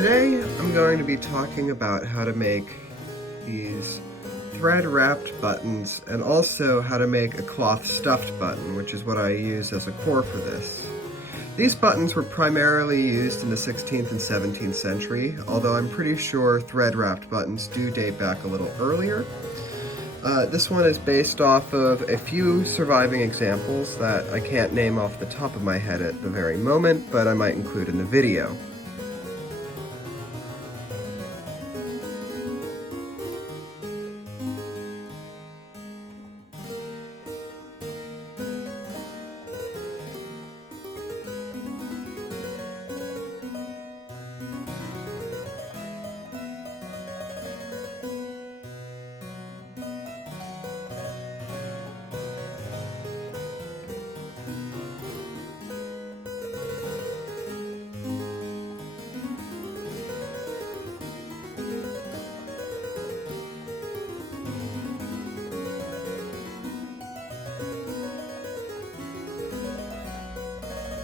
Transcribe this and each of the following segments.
Today I'm going to be talking about how to make these thread-wrapped buttons and also how to make a cloth-stuffed button, which is what I use as a core for this. These buttons were primarily used in the 16th and 17th century, although I'm pretty sure thread-wrapped buttons do date back a little earlier. This one is based off of a few surviving examples that I can't name off the top of my head at the very moment, but I might include in the video.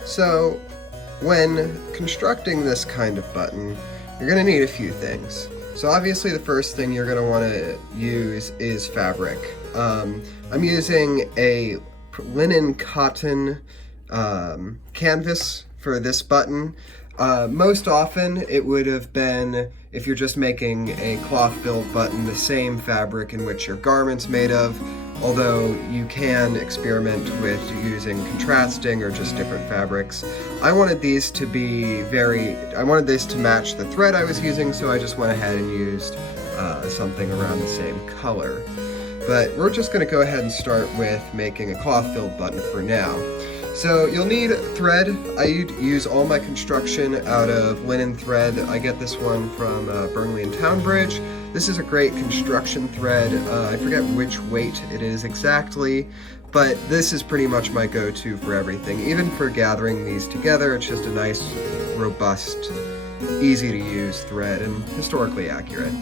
So, when constructing this kind of button, you're going to need a few things. So obviously the first thing you're going to want to use is fabric. I'm using a linen cotton canvas for this button. Most often it would have been, if you're just making a cloth-filled button, the same fabric in which your garment's made of, although you can experiment with using contrasting or just different fabrics. I wanted these to be I wanted this to match the thread I was using, so I just went ahead and used something around the same color. But we're just going to go ahead and start with making a cloth-filled button for now. So you'll need thread. I use all my construction out of linen thread. I get this one from Burnley and Townbridge. This is a great construction thread. I forget which weight it is exactly, but this is pretty much my go-to for everything. Even for gathering these together, it's just a nice, robust, easy-to-use thread and historically accurate.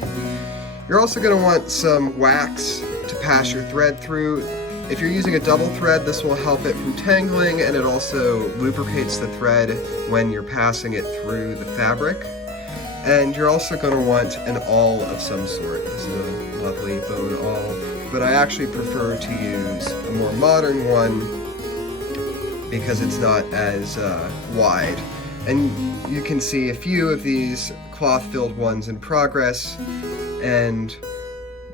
You're also going to want some wax to pass your thread through. If you're using a double thread, this will help it from tangling, and it also lubricates the thread when you're passing it through the fabric. And you're also going to want an awl of some sort. This is a lovely bone awl, but I actually prefer to use a more modern one because it's not as wide. And you can see a few of these cloth-filled ones in progress, and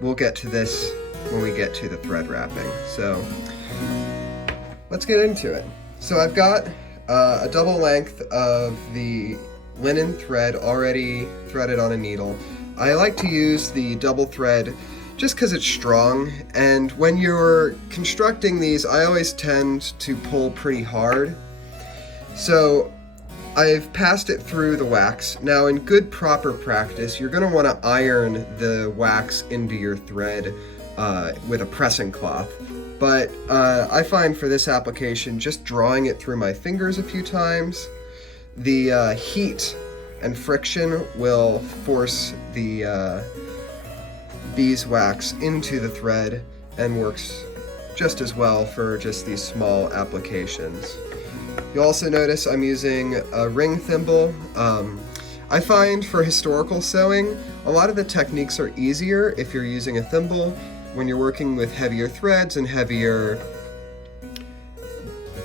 we'll get to this when we get to the thread wrapping. So let's get into it. So I've got a double length of the linen thread already threaded on a needle. I like to use the double thread just because it's strong, and when you're constructing these, I always tend to pull pretty hard. So I've passed it through the wax. Now, in good proper practice, you're going to want to iron the wax into your thread with a pressing cloth. But I find for this application, just drawing it through my fingers a few times, the heat and friction will force the beeswax into the thread and works just as well for just these small applications. You'll also notice I'm using a ring thimble. I find for historical sewing, a lot of the techniques are easier if you're using a thimble. When you're working with heavier threads and heavier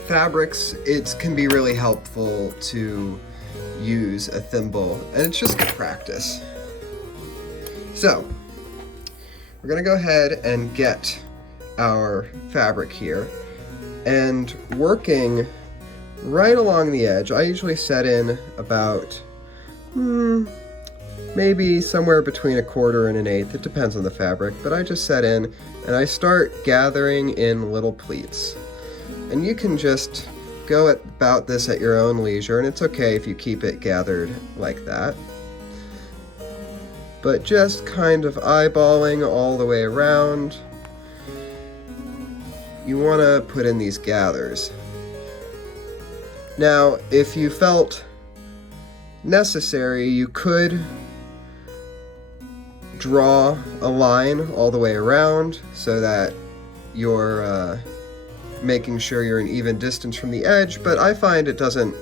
fabrics, it can be really helpful to use a thimble, and it's just good practice. So, we're going to go ahead and get our fabric here, and working right along the edge, I usually set in about maybe somewhere between 1/4 and 1/8. It depends on the fabric, but I just set in and I start gathering in little pleats. And you can just go about this at your own leisure, and it's okay if you keep it gathered like that. But just kind of eyeballing all the way around, you want to put in these gathers. Now, if you felt necessary, you could draw a line all the way around so that you're making sure you're an even distance from the edge, but I find it doesn't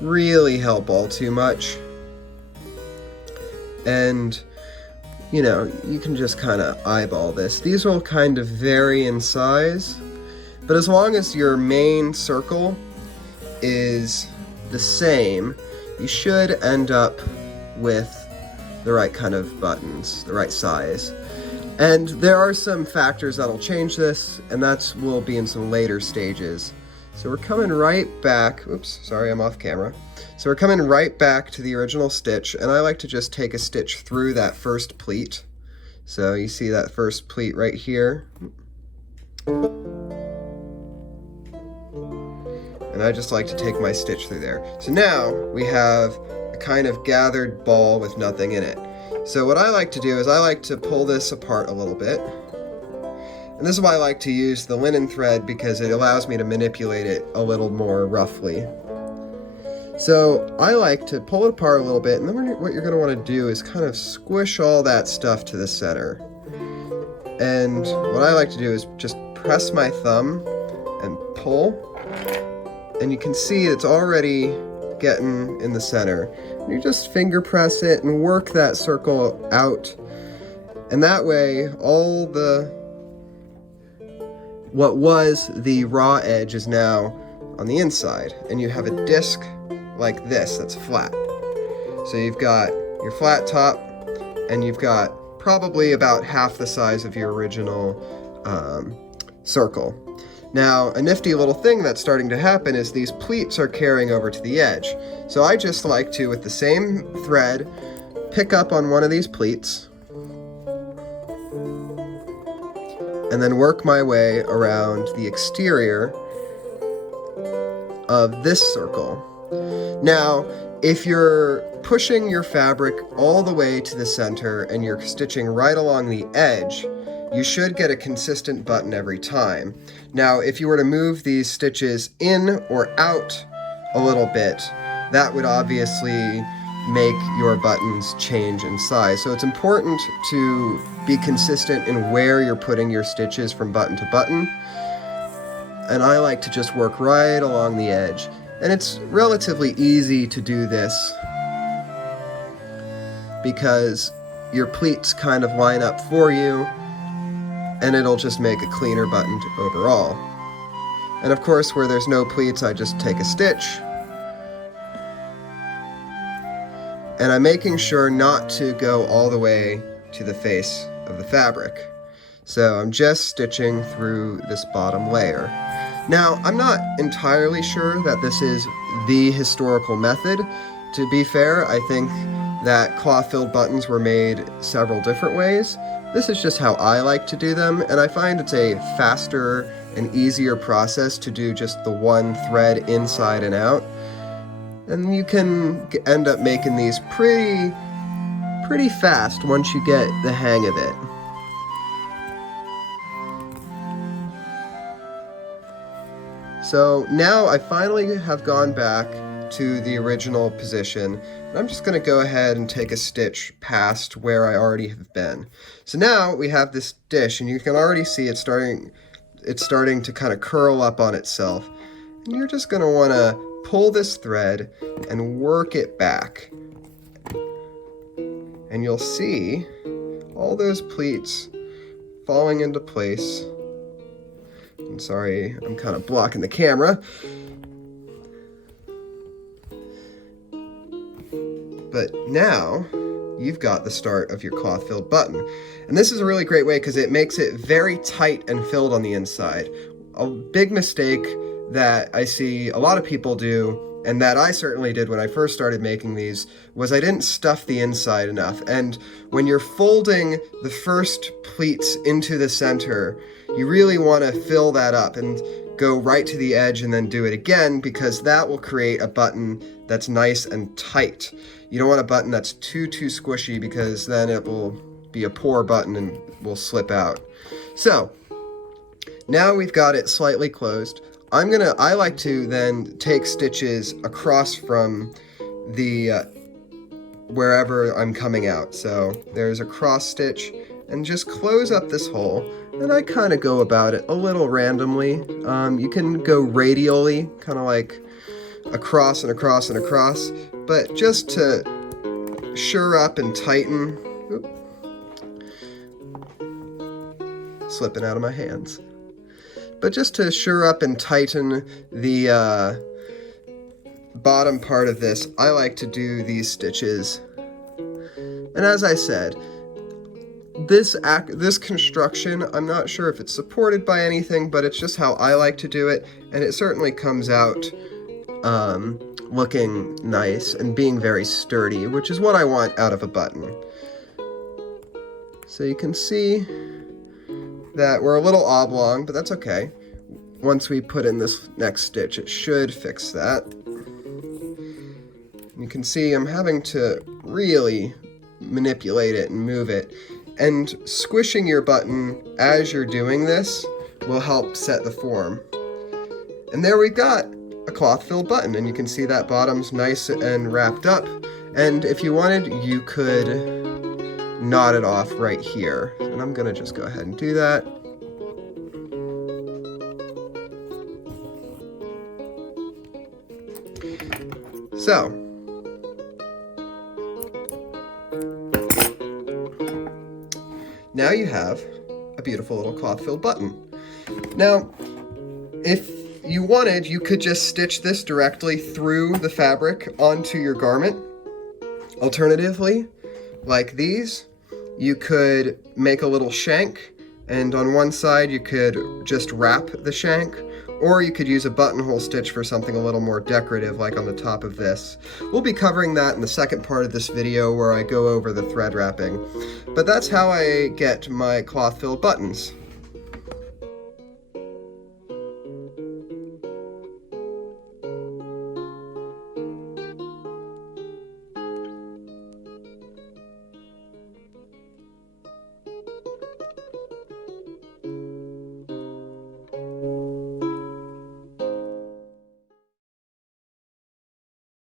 really help all too much. And you know, you can just kind of eyeball this. These will kind of vary in size, but as long as your main circle is the same, you should end up with the right kind of buttons, the right size. And there are some factors that'll change this, and that will be in some later stages. So we're coming right back, oops, sorry, I'm off camera. So we're coming right back to the original stitch, and I like to just take a stitch through that first pleat. So you see that first pleat right here. And I just like to take my stitch through there. So now we have a kind of gathered ball with nothing in it. So what I like to do is I like to pull this apart a little bit. And this is why I like to use the linen thread, because it allows me to manipulate it a little more roughly. So I like to pull it apart a little bit, and then what you're going to want to do is kind of squish all that stuff to the center. And what I like to do is just press my thumb and pull, and you can see it's already getting in the center. You just finger press it and work that circle out, and that way all what was the raw edge is now on the inside, and you have a disc like this that's flat. So you've got your flat top, and you've got probably about half the size of your original circle. Now, a nifty little thing that's starting to happen is these pleats are carrying over to the edge. So I just like to, with the same thread, pick up on one of these pleats, and then work my way around the exterior of this circle. Now, if you're pushing your fabric all the way to the center and you're stitching right along the edge, you should get a consistent button every time. Now, if you were to move these stitches in or out a little bit, that would obviously make your buttons change in size. So it's important to be consistent in where you're putting your stitches from button to button. And I like to just work right along the edge. And it's relatively easy to do this because your pleats kind of line up for you, and it'll just make a cleaner button overall. And of course, where there's no pleats, I just take a stitch. And I'm making sure not to go all the way to the face of the fabric. So I'm just stitching through this bottom layer. Now, I'm not entirely sure that this is the historical method. To be fair, I think that cloth-filled buttons were made several different ways. This is just how I like to do them, and I find it's a faster and easier process to do just the one thread inside and out. And you can end up making these pretty fast once you get the hang of it. So now I finally have gone back to the original position, and I'm just going to go ahead and take a stitch past where I already have been. So now we have this dish, and you can already see it's starting to kind of curl up on itself. And you're just going to want to pull this thread and work it back. And you'll see all those pleats falling into place. I'm sorry, I'm kind of blocking the camera. But now you've got the start of your cloth-filled button. And this is a really great way because it makes it very tight and filled on the inside. A big mistake that I see a lot of people do, and that I certainly did when I first started making these, was I didn't stuff the inside enough. And when you're folding the first pleats into the center, you really want to fill that up and go right to the edge and then do it again, because that will create a button that's nice and tight. You don't want a button that's too squishy, because then it will be a poor button and will slip out. So now we've got it slightly closed. I like to then take stitches across from the wherever I'm coming out. So there's a cross stitch, and just close up this hole. And I kind of go about it a little randomly. You can go radially, kind of like across and across and across, but just to sure up and tighten. Oop. Slipping out of my hands. But just to sure up and tighten the bottom part of this, I like to do these stitches. And as I said, this construction, I'm not sure if it's supported by anything, but it's just how I like to do it, and it certainly comes out looking nice and being very sturdy, which is what I want out of a button. So you can see that we're a little oblong, but that's okay. Once we put in this next stitch, it should fix that. You can see I'm having to really manipulate it and move it. And squishing your button as you're doing this will help set the form. And there we've got a cloth-filled button, and you can see that bottom's nice and wrapped up. And if you wanted, you could knot it off right here. And I'm gonna just go ahead and do that. So, now you have a beautiful little cloth-filled button. Now, if you wanted, you could just stitch this directly through the fabric onto your garment. Alternatively, like these, you could make a little shank, and on one side you could just wrap the shank, or you could use a buttonhole stitch for something a little more decorative, like on the top of this. We'll be covering that in the second part of this video where I go over the thread wrapping. But that's how I get my cloth-filled buttons.